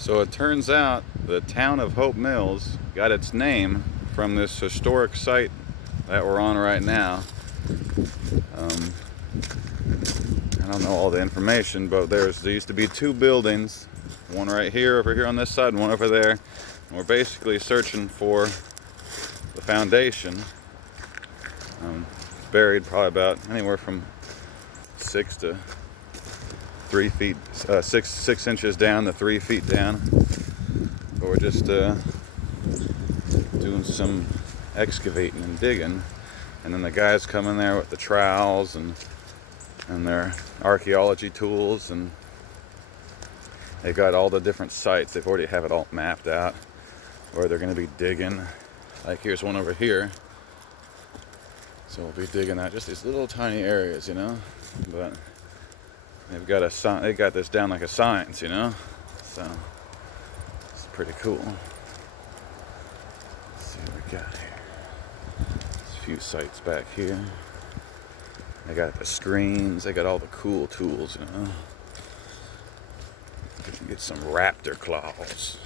So it turns out the town of Hope Mills got its name from this historic site that we're on right now. I don't know all the information, but there used to be two buildings, one right here, over here on this side, and one over there. And we're basically searching for the foundation. Buried probably about anywhere from 6 to 3 feet, 6 inches down to 3 feet down. But we're just doing some excavating and digging, and then the guys come in there with the trowels and their archaeology tools, and they got all the different sites. They've already have it all mapped out where they're going to be digging. Like here's one over here. So we'll be digging out just these little tiny areas, you know. But they've got they got this down like a science, you know. So it's pretty cool. Let's see what we got here. There's a few sites back here. They got the screens. They got all the cool tools, you know. You can get some raptor claws.